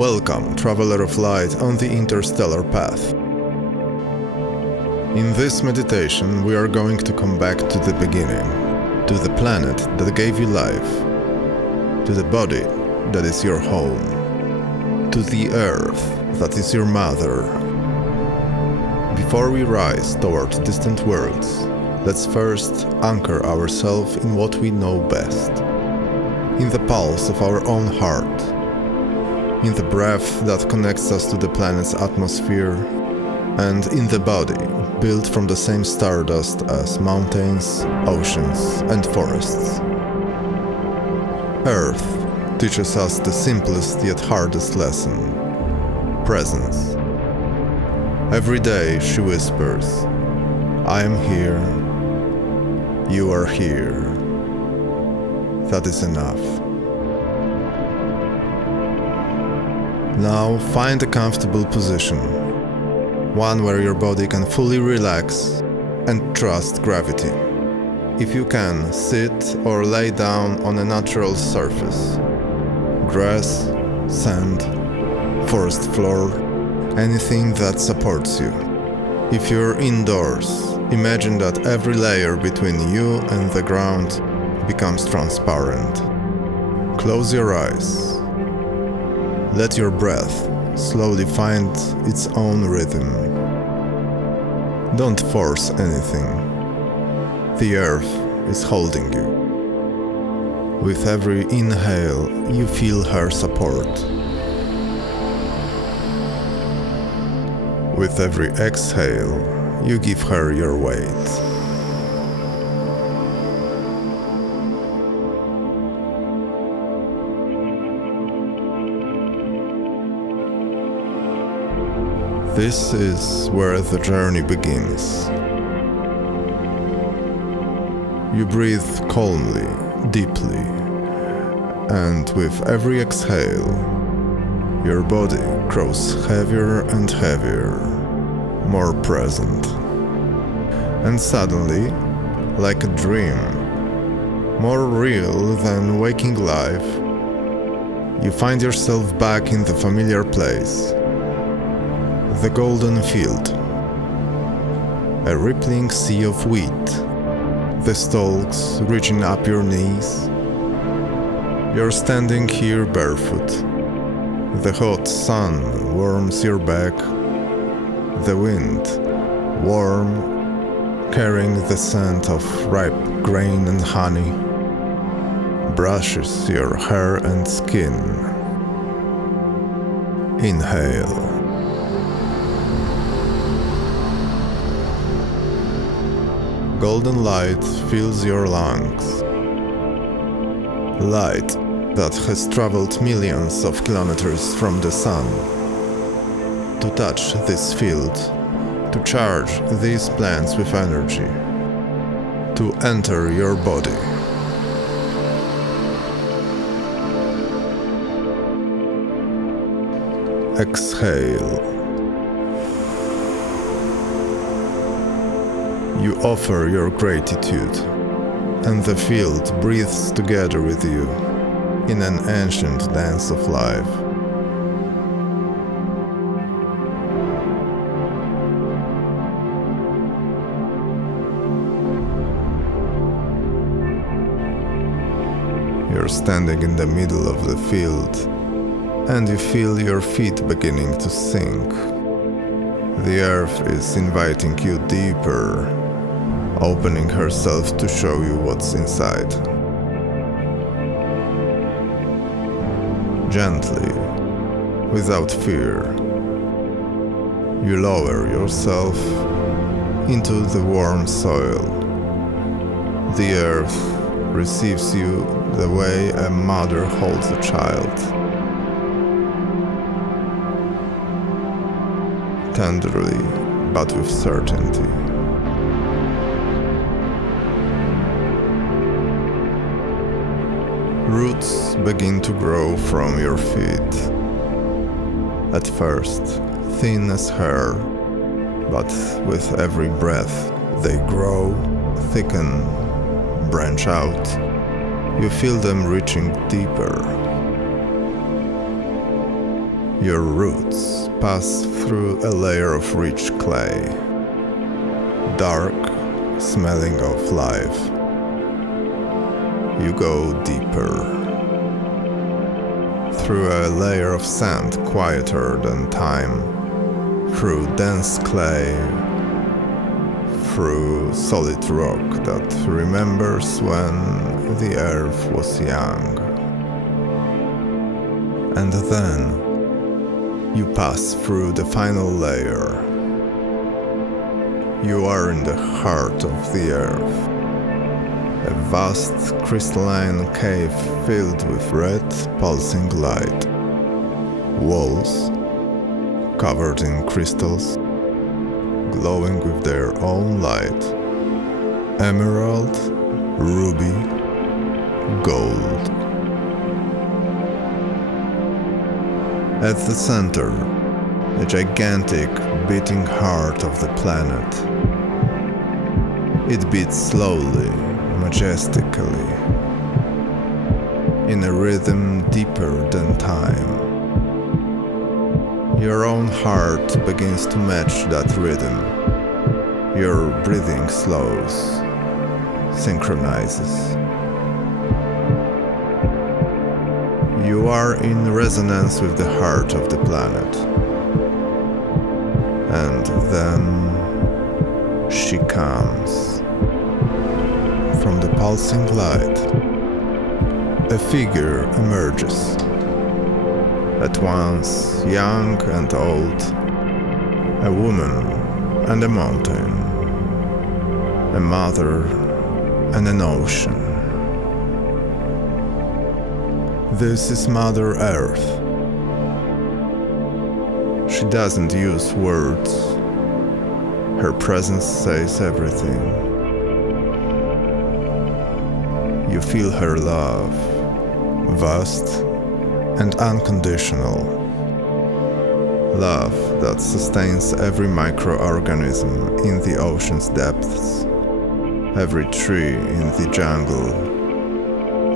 Welcome, traveler of light on the interstellar path. In this meditation, we are going to come back to the beginning, to the planet that gave you life, to the body that is your home, to the earth that is your mother. Before we rise toward distant worlds, let's first anchor ourselves in what we know best, in the pulse of our own heart, in the breath that connects us to the planet's atmosphere, and in the body built from the same stardust as mountains, oceans, and forests. Earth teaches us the simplest yet hardest lesson: presence. Every day she whispers, "I am here, you are here." That is enough. Now find a comfortable position, one where your body can fully relax and trust gravity. If you can, sit or lay down on a natural surface. Grass, sand, forest floor, anything that supports you. If you're indoors, imagine that every layer between you and the ground becomes transparent. Close your eyes. Let your breath slowly find its own rhythm. Don't force anything. The earth is holding you. With every inhale, you feel her support. With every exhale, you give her your weight. This is where the journey begins. You breathe calmly, deeply, and with every exhale, your body grows heavier and heavier, more present. And suddenly, like a dream, more real than waking life, you find yourself back in the familiar place. The golden field, a rippling sea of wheat, the stalks reaching up your knees. You're standing here barefoot. The hot sun warms your back. The wind, warm, carrying the scent of ripe grain and honey, brushes your hair and skin. Inhale. Golden light fills your lungs. Light that has traveled millions of kilometers from the sun. To touch this field, to charge these plants with energy, to enter your body. Exhale. You offer your gratitude, and the field breathes together with you in an ancient dance of life. You're standing in the middle of the field, and you feel your feet beginning to sink. The earth is inviting you deeper, opening herself to show you what's inside. Gently, without fear, you lower yourself into the warm soil. The earth receives you the way a mother holds a child. Tenderly, but with certainty. Roots begin to grow from your feet. At first, thin as hair, but with every breath, they grow, thicken, branch out. You feel them reaching deeper. Your roots pass through a layer of rich clay, dark, smelling of life. You go deeper, through a layer of sand quieter than time, through dense clay, through solid rock that remembers when the earth was young. And then you pass through the final layer. You are in the heart of the earth, a vast crystalline cave filled with red pulsing light, walls covered in crystals glowing with their own light, emerald, ruby, gold. At the center, a gigantic beating heart of the planet. It beats slowly, majestically, in a rhythm deeper than time. Your own heart begins to match that rhythm. Your breathing slows, synchronizes. You are in resonance with the heart of the planet. And then she comes. From the pulsing light, a figure emerges, at once young and old, a woman and a mountain, a mother and an ocean. This is Mother Earth. She doesn't use words. Her presence says everything. You feel her love, vast and unconditional. Love that sustains every microorganism in the ocean's depths, every tree in the jungle,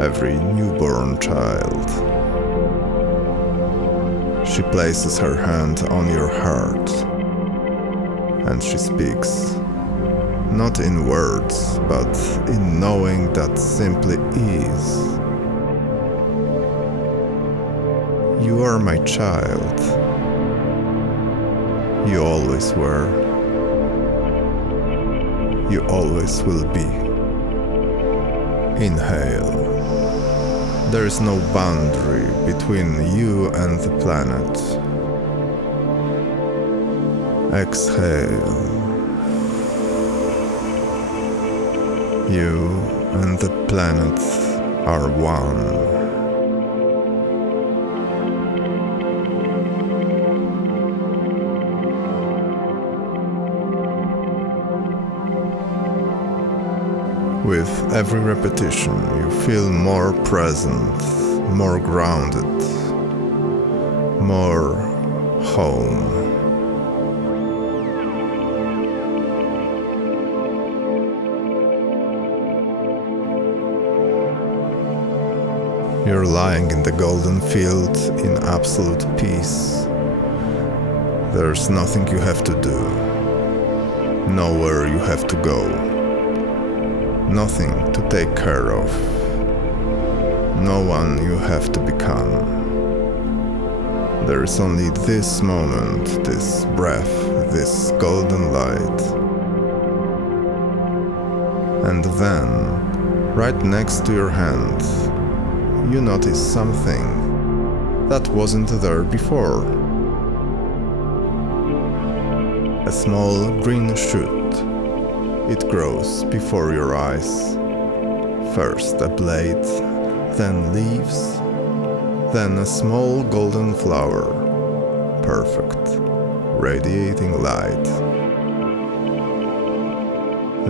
every newborn child. She places her hand on your heart, and she speaks, not in words, but in knowing that simply is. You are my child. You always were. You always will be. Inhale. There is no boundary between you and the planet. Exhale. You and the planet are one. With every repetition, you feel more present, more grounded, more home. You're lying in the golden field in absolute peace. There's nothing you have to do, nowhere you have to go. Nothing to take care of, no one you have to become. There is only this moment, this breath, this golden light. And then, right next to your hand, you notice something that wasn't there before. A small green shoot. It grows before your eyes. First a blade, then leaves, then a small golden flower. Perfect, radiating light.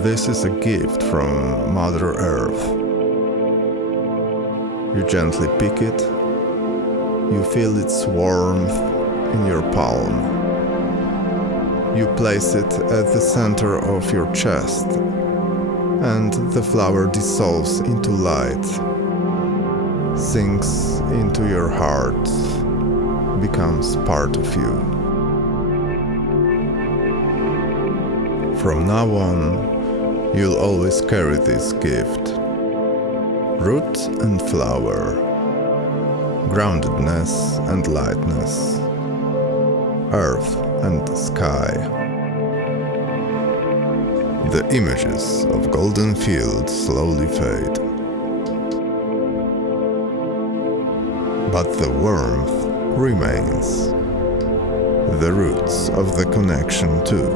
This is a gift from Mother Earth. You gently pick it. You feel its warmth in your palm. You place it at the center of your chest, and the flower dissolves into light, sinks into your heart, becomes part of you. From now on, you'll always carry this gift. Root and flower, groundedness and lightness, earth and sky. The images of golden fields slowly fade, but the warmth remains, the roots of the connection too.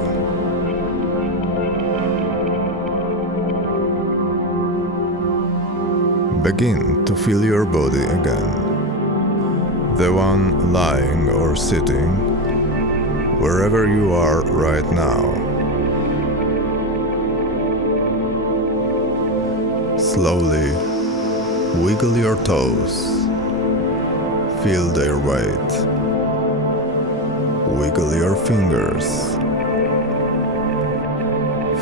Begin to feel your body again, the one lying or sitting, wherever you are right now. Slowly wiggle your toes, feel their weight. Wiggle your fingers,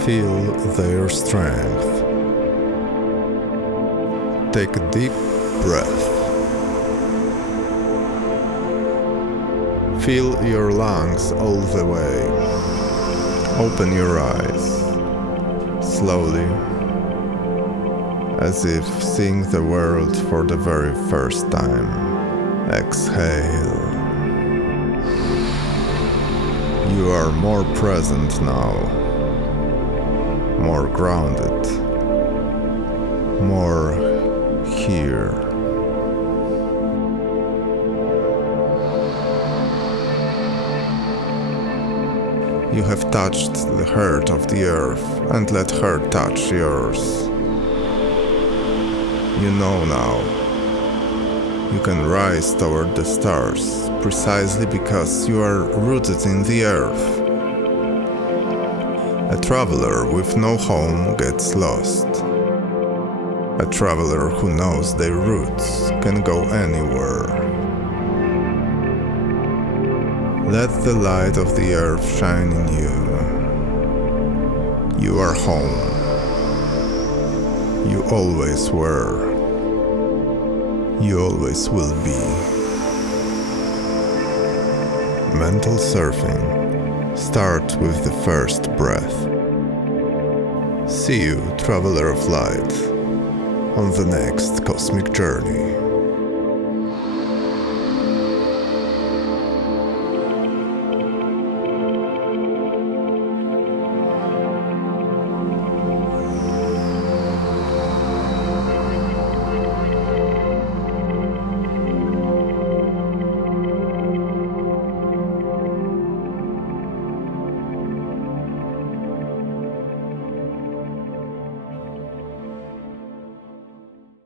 feel their strength. Take a deep breath. Fill your lungs all the way. Open your eyes, slowly, as if seeing the world for the very first time. Exhale. You are more present now, more grounded, more here. You have touched the heart of the earth, and let her touch yours. You know now. You can rise toward the stars, precisely because you are rooted in the earth. A traveler with no home gets lost. A traveler who knows their roots can go anywhere. Let the light of the earth shine in you. You are home. You always were. You always will be. Mental surfing. Start with the first breath. See you, traveler of light, on the next cosmic journey.